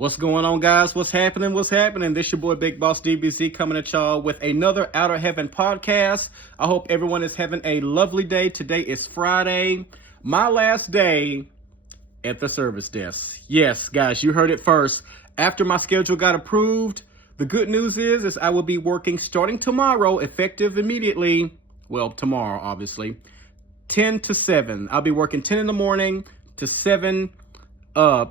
What's going on, guys? What's happening? This your boy Big Boss DBZ coming at y'all with another Outerheaven Podcast. I hope everyone is having a lovely day. Today is Friday, my last day at the service desk. Yes, guys, you heard it first. After my schedule got approved, the good news is I will be working starting tomorrow, effective immediately. Well, tomorrow, obviously, 10 to 7. I'll be working 10 in the morning to 7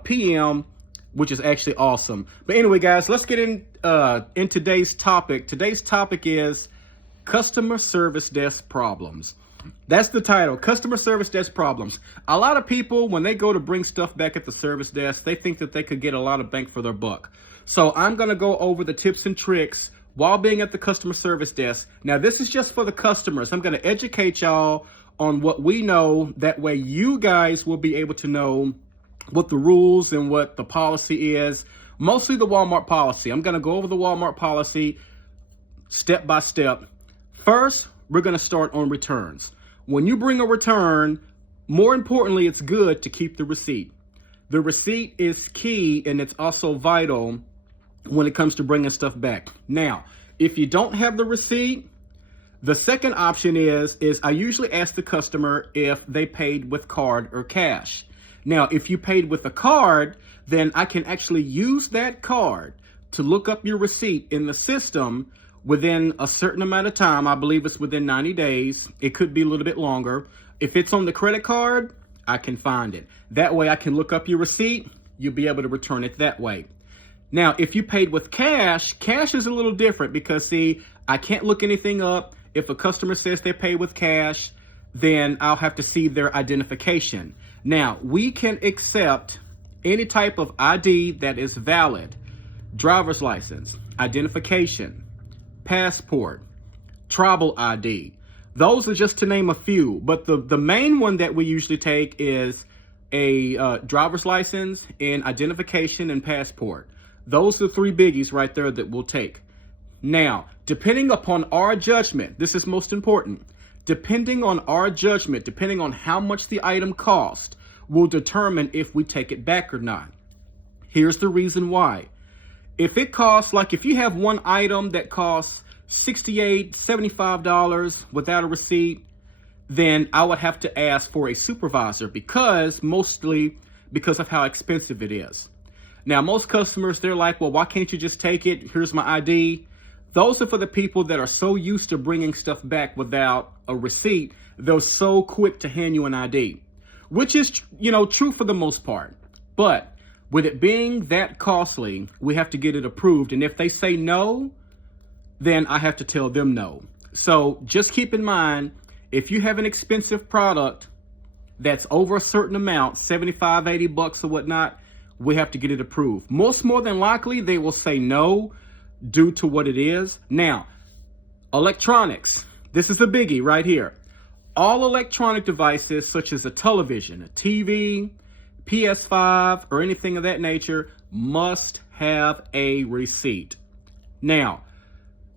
p.m., which is actually awesome. But anyway, guys, let's get in today's topic. Today's topic is customer service desk problems. That's the title, customer service desk problems. A lot of people, when they go to bring stuff back at the service desk, they think that they could get a lot of bang for their buck. So I'm going to go over the tips and tricks while being at the customer service desk. Now, this is just for the customers. I'm going to educate y'all on what we know. That way you guys will be able to know what the rules and what the policy is, mostly the Walmart policy. I'm going to go over the Walmart policy step by step. First, we're going to start on returns. When you bring a return, more importantly, it's good to keep the receipt. The receipt is key, and it's also vital when it comes to bringing stuff back. Now, if you don't have the receipt, the second option is I usually ask the customer if they paid with card or cash. Now, if you paid with a card, then I can actually use that card to look up your receipt in the system within a certain amount of time. I believe it's within 90 days. It could be a little bit longer. If it's on the credit card, I can find it. That way I can look up your receipt. You'll be able to return it that way. Now, if you paid with cash, cash is a little different because, see, I can't look anything up. If a customer says they pay with cash, then I'll have to see their identification. Now, we can accept any type of ID that is valid: driver's license, identification, passport, travel ID. Those are just to name a few, but the main one that we usually take is a driver's license and identification and passport. Those are three biggies right there that we'll take. Now, depending upon our judgment, this is most important. Depending on our judgment, depending on how much the item cost, will determine if we take it back or not. Here's the reason why. If it costs, like if you have one item that costs $68, $75 without a receipt, then I would have to ask for a supervisor mostly because of how expensive it is. Now, most customers, they're like, well, why can't you just take it? Here's my ID. Those are for the people that are so used to bringing stuff back without a receipt. They're so quick to hand you an ID, which is, true for the most part. But with it being that costly, we have to get it approved. And if they say no, then I have to tell them no. So just keep in mind, if you have an expensive product that's over a certain amount, $75, $80 or whatnot, we have to get it approved. More than likely, they will say no due to what it is. Now, electronics. This is a biggie right here. All electronic devices, such as a television, a TV, PS5, or anything of that nature, must have a receipt. Now,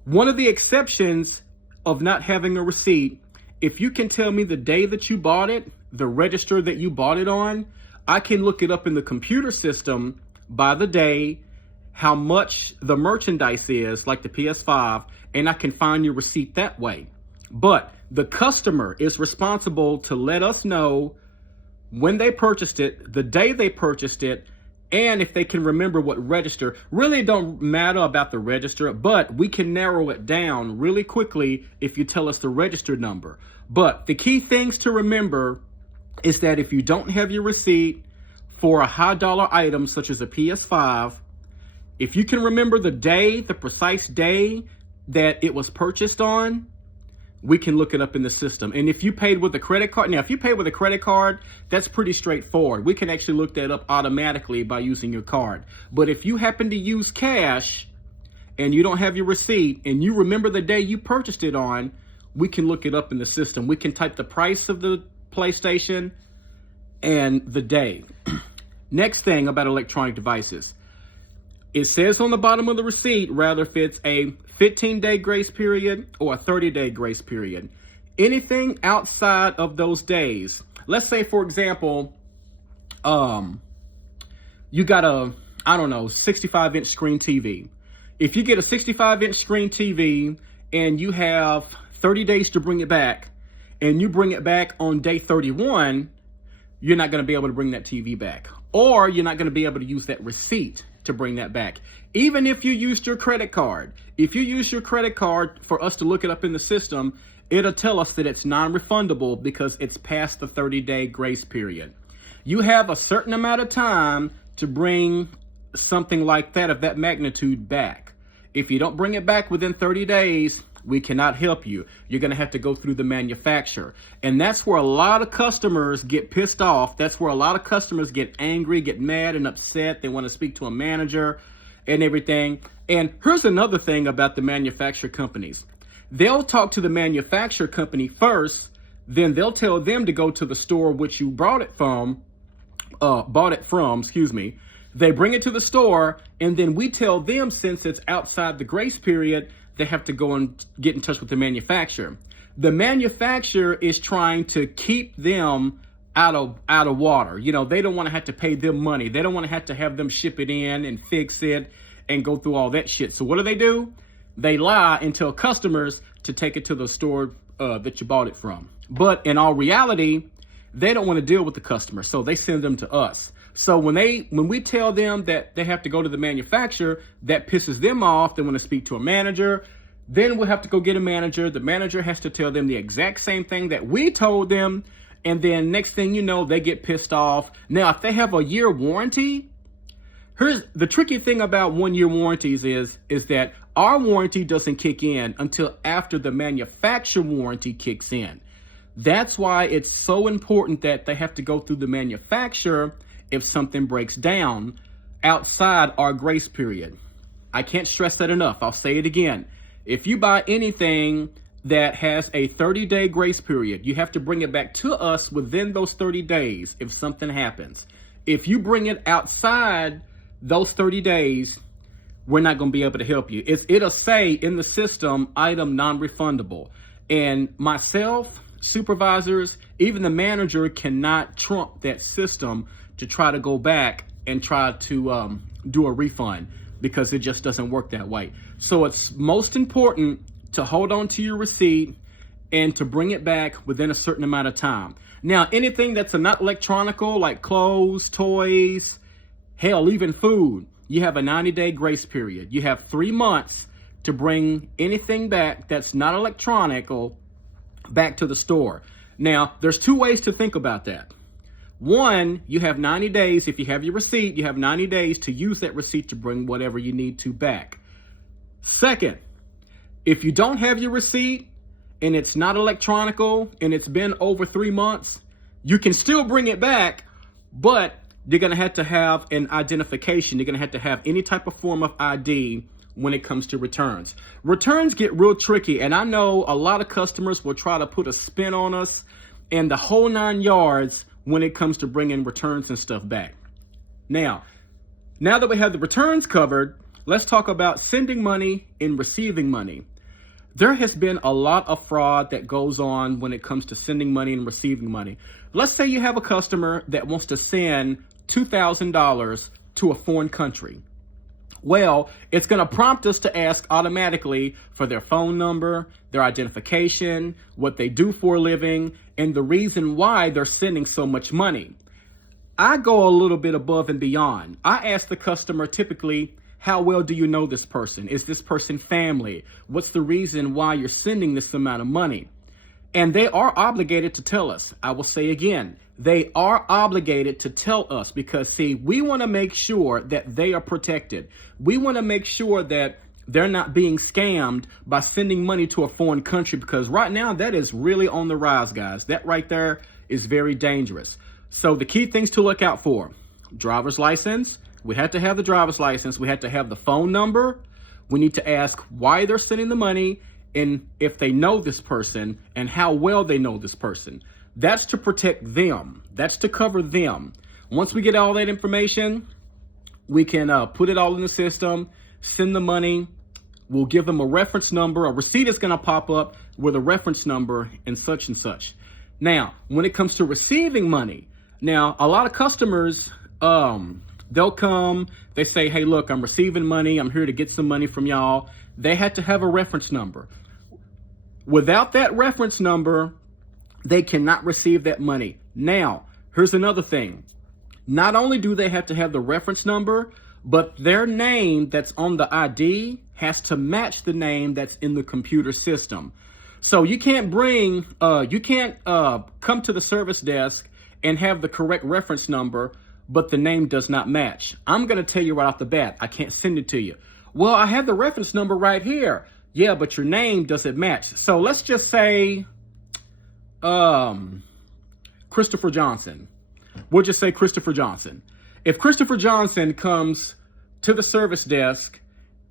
one of the exceptions of not having a receipt, if you can tell me the day that you bought it, the register that you bought it on, I can look it up in the computer system by the day, how much the merchandise is, like the PS5, and I can find your receipt that way. But the customer is responsible to let us know when they purchased it, the day they purchased it, and if they can remember what register. Really, it don't matter about the register, but we can narrow it down really quickly if you tell us the register number. But the key things to remember is that if you don't have your receipt for a high dollar item such as a PS5, if you can remember the day, the precise day that it was purchased on, we can look it up in the system. And if you paid with a credit card, now if you pay with a credit card, that's pretty straightforward. We can actually look that up automatically by using your card. But if you happen to use cash and you don't have your receipt and you remember the day you purchased it on, we can look it up in the system. We can type the price of the PlayStation and the day. Next thing about electronic devices. It says on the bottom of the receipt, rather if it's a 15-day grace period or a 30-day grace period. Anything outside of those days, let's say, for example, you got I don't know, 65-inch screen TV. If you get a 65-inch screen TV and you have 30 days to bring it back, and you bring it back on day 31, you're not going to be able to bring that TV back. Or you're not going to be able to use that receipt to bring that back. Even if you used your credit card. If you use your credit card for us to look it up in the system, it'll tell us that it's non-refundable because it's past the 30-day grace period. You have a certain amount of time to bring something like that, of that magnitude, back. If you don't bring it back within 30 days, we cannot help you. You're going to have to go through the manufacturer. And that's where a lot of customers get pissed off. That's where a lot of customers get angry, get mad and upset. They want to speak to a manager and everything. And here's another thing about the manufacturer companies. They'll talk to the manufacturer company first, then they'll tell them to go to the store which you bought it from. They bring it to the store, and then we tell them, since it's outside the grace period, they have to go and get in touch with the manufacturer. The manufacturer is trying to keep them out of water. You know, they don't want to have to pay them money. They don't want to have them ship it in and fix it and go through all that shit. So what do? They lie and tell customers to take it to the store that you bought it from. But in all reality, they don't want to deal with the customer, so they send them to us. So when we tell them that they have to go to the manufacturer, that pisses them off. They want to speak to a manager. Then we'll have to go get a manager. The manager has to tell them the exact same thing that we told them. And then next thing you know, they get pissed off. Now, if they have a year warranty, here's the tricky thing about 1-year warranties is that our warranty doesn't kick in until after the manufacturer warranty kicks in. That's why it's so important that they have to go through the manufacturer if something breaks down outside our grace period. I can't stress that enough. I'll say it again. If you buy anything that has a 30-day grace period, you have to bring it back to us within those 30 days if something happens. If you bring it outside those 30 days, we're not going to be able to help you. It'll say in the system, item non-refundable. And myself, supervisors, even the manager cannot trump that system to try to go back and try to do a refund, because it just doesn't work that way. So it's most important to hold on to your receipt and to bring it back within a certain amount of time. Now, anything that's not electronical, like clothes, toys, hell, even food, you have a 90-day grace period. You have 3 months to bring anything back that's not electronical back to the store. Now, there's 2 ways to think about that. One, you have 90 days. If you have your receipt, you have 90 days to use that receipt to bring whatever you need to back. Second, if you don't have your receipt and it's not electronical and it's been over 3 months, you can still bring it back, but you're going to have an identification. You're going to have any type of form of ID when it comes to returns. Returns get real tricky, and I know a lot of customers will try to put a spin on us and the whole 9 yards when it comes to bringing returns and stuff back. Now that we have the returns covered, let's talk about sending money and receiving money. There has been a lot of fraud that goes on when it comes to sending money and receiving money. Let's say you have a customer that wants to send $2,000 to a foreign country. Well, it's going to prompt us to ask automatically for their phone number, their identification, what they do for a living, and the reason why they're sending so much money. I go a little bit above and beyond. I ask the customer typically, how well do you know this person? Is this person family? What's the reason why you're sending this amount of money? And they are obligated to tell us. I will say again, they are obligated to tell us because, see, we want to make sure that they are protected. We want to make sure that they're not being scammed by sending money to a foreign country, because right now that is really on the rise, guys. That right there is very dangerous. So the key things to look out for: driver's license. We have to have the driver's license. We have to have the phone number. We need to ask why they're sending the money and if they know this person and how well they know this person. That's to protect them. That's to cover them. Once we get all that information, we can put it all in the system, send the money. We'll give them a reference number. A receipt is going to pop up with a reference number and such and such. Now, when it comes to receiving money, now a lot of customers, They'll come, they say, hey, look, I'm receiving money. I'm here to get some money from y'all. They had to have a reference number. Without that reference number, they cannot receive that money. Now, here's another thing. Not only do they have to have the reference number, but their name that's on the ID has to match the name that's in the computer system. So you can't come to the service desk and have the correct reference number, but the name does not match. I'm going to tell you right off the bat, I can't send it to you. Well, I have the reference number right here. Yeah, but your name doesn't match. So let's just say Christopher Johnson. We'll just say Christopher Johnson. If Christopher Johnson comes to the service desk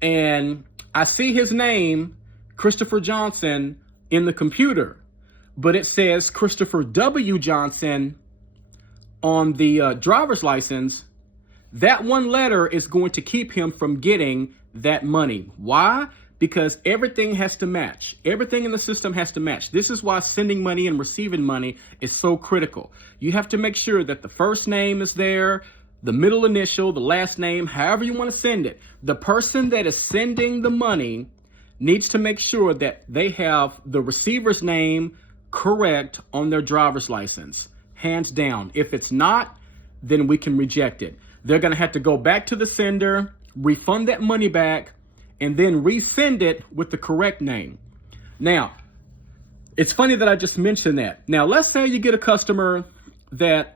and I see his name, Christopher Johnson, in the computer, but it says Christopher W. Johnson on the driver's license, that one letter is going to keep him from getting that money. Why? Because everything has to match. Everything in the system has to match. This is why sending money and receiving money is so critical. You have to make sure that the first name is there, the middle initial, the last name, however you want to send it. The person that is sending the money needs to make sure that they have the receiver's name correct on their driver's license. Hands down. If it's not, then we can reject it. They're going to have to go back to the sender, refund that money back, and then resend it with the correct name. Now, it's funny that I just mentioned that. Now, let's say you get a customer that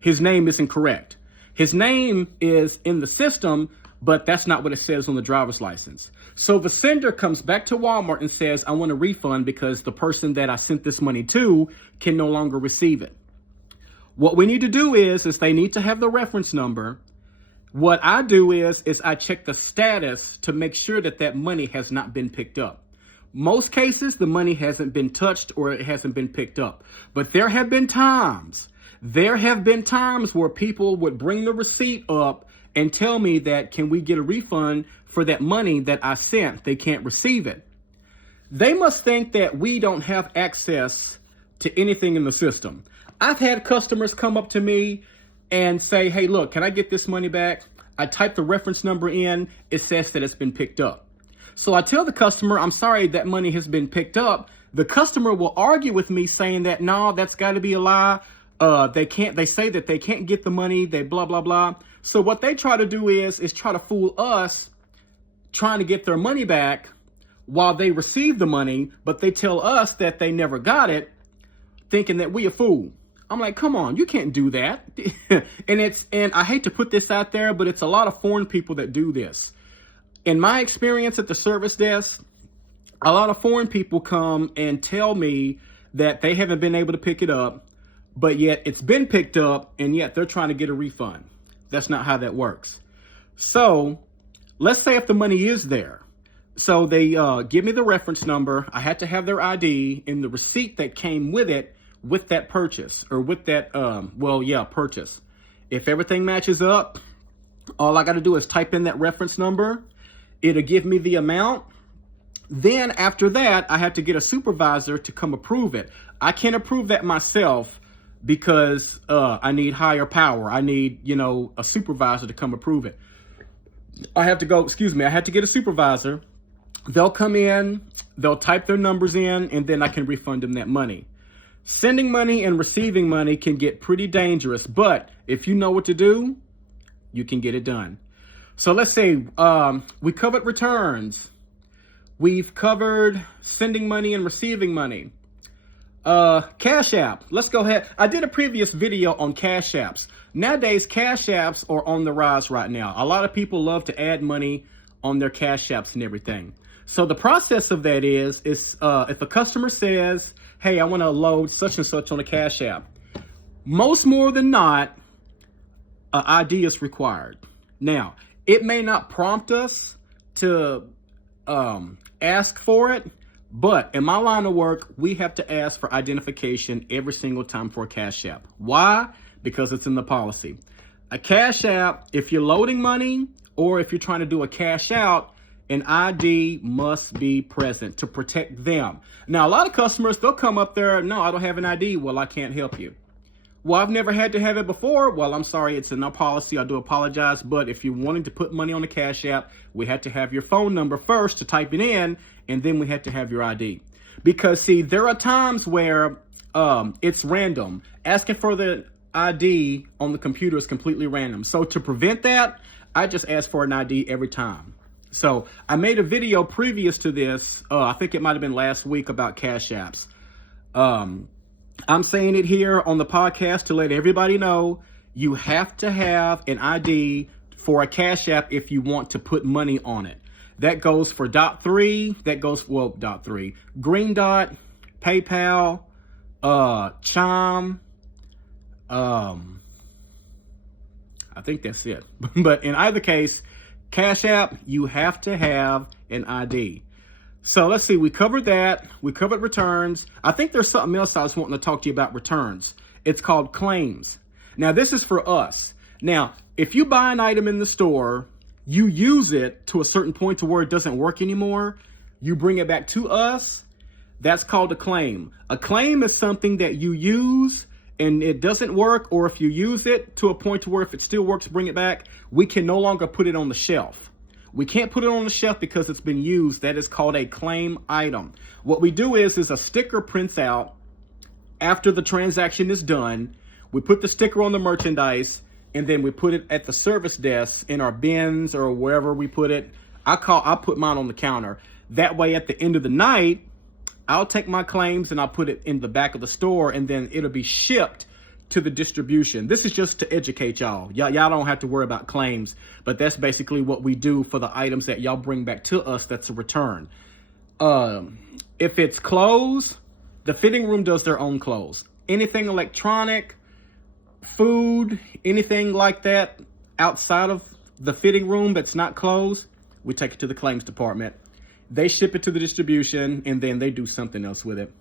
his name isn't correct. His name is in the system, but that's not what it says on the driver's license. So the sender comes back to Walmart and says, I want a refund because the person that I sent this money to can no longer receive it. What we need to do is they need to have the reference number. What I do is I check the status to make sure that that money has not been picked up. Most cases, the money hasn't been touched or it hasn't been picked up. But there have been times where people would bring the receipt up and tell me that, can we get a refund for that money that I sent? They can't receive it. They must think that we don't have access to anything in the system. I've had customers come up to me and say, hey, look, can I get this money back? I type the reference number in. It says that it's been picked up. So I tell the customer, I'm sorry, that money has been picked up. The customer will argue with me saying that, no, that's got to be a lie. They say that they can't get the money. They blah, blah, blah. So what they try to do is try to fool us trying to get their money back while they receive the money, but they tell us that they never got it, thinking that we a fool. I'm like, come on, you can't do that. and I hate to put this out there, but it's a lot of foreign people that do this. In my experience at the service desk, a lot of foreign people come and tell me that they haven't been able to pick it up, but yet it's been picked up and yet they're trying to get a refund. That's not how that works. So let's say if the money is there. So they give me the reference number. I had to have their ID and the receipt that came with it, with that purchase or with that, purchase. If everything matches up, all I got to do is type in that reference number. It'll give me the amount. Then after that, I have to get a supervisor to come approve it. I can't approve that myself because I need higher power. I need, a supervisor to come approve it. I have to get a supervisor. They'll come in, they'll type their numbers in, and then I can refund them that money. Sending money and receiving money can get pretty dangerous, but if you know what to do, you can get it done. So let's say we covered returns. We've covered sending money and receiving money. Cash App. Let's go ahead. I did a previous video on Cash Apps. Nowadays, Cash Apps are on the rise right now. A lot of people love to add money on their Cash Apps and everything. So the process of that is if a customer says, hey, I want to load such and such on a Cash App, most more than not, an ID is required. Now, it may not prompt us to ask for it, but in my line of work, we have to ask for identification every single time for a Cash App. Why? Because it's in the policy. A Cash App, if you're loading money or if you're trying to do a cash out, an ID must be present to protect them. Now, a lot of customers, they'll come up there, no, I don't have an ID. Well, I can't help you. Well, I've never had to have it before. Well, I'm sorry, it's in our policy. I do apologize. But if you're wanting to put money on the Cash App, we had to have your phone number first to type it in, and then we had to have your ID. Because, see, there are times where it's random. Asking for the ID on the computer is completely random. So to prevent that, I just ask for an ID every time. So I made a video previous to this. I think it might have been last week about Cash Apps. I'm saying it here on the podcast to let everybody know you have to have an ID for a Cash App if you want to put money on it. That goes for .3, that goes, well, .3, Green Dot, PayPal, Chime, I think that's it. But in either case, Cash App, you have to have an ID. So let's see, we covered that. We covered returns. I think there's something else I was wanting to talk to you about returns. It's called claims. Now, this is for us. Now, if you buy an item in the store, you use it to a certain point to where it doesn't work anymore, you bring it back to us, that's called a claim. A claim is something that you use and it doesn't work, or if you use it to a point to where if it still works, bring it back, we can no longer put it on the shelf. We can't put it on the shelf because it's been used. That is called a claim item. What we do is a sticker prints out after the transaction is done. We put the sticker on the merchandise, and then we put it at the service desk in our bins or wherever we put it. I put mine on the counter. That way, at the end of the night, I'll take my claims and I'll put it in the back of the store, and then it'll be shipped to the distribution. This is just to educate y'all. Y'all don't have to worry about claims, but that's basically what we do for the items that y'all bring back to us. That's a return. If it's clothes, the fitting room does their own clothes. Anything electronic, food, anything like that outside of the fitting room that's not closed, we take it to the claims department. They ship it to the distribution, and then they do something else with it.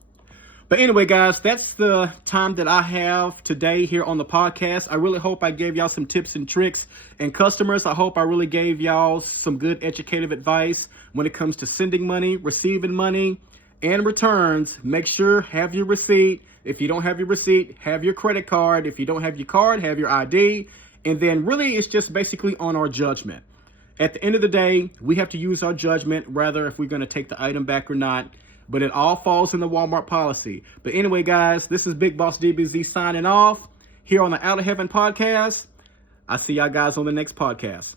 But anyway, guys, that's the time that I have today here on the podcast. I really hope I gave y'all some tips and tricks. And customers, I hope I really gave y'all some good educative advice when it comes to sending money, receiving money, and returns. Make sure have your receipt. If you don't have your receipt, have your credit card. If you don't have your card, have your ID. And then really it's just basically on our judgment. At the end of the day, we have to use our judgment, rather if we're going to take the item back or not. But it all falls in the Walmart policy. But anyway, guys, this is Big Boss DBZ signing off here on the Outerheaven Podcast. I'll see y'all guys on the next podcast.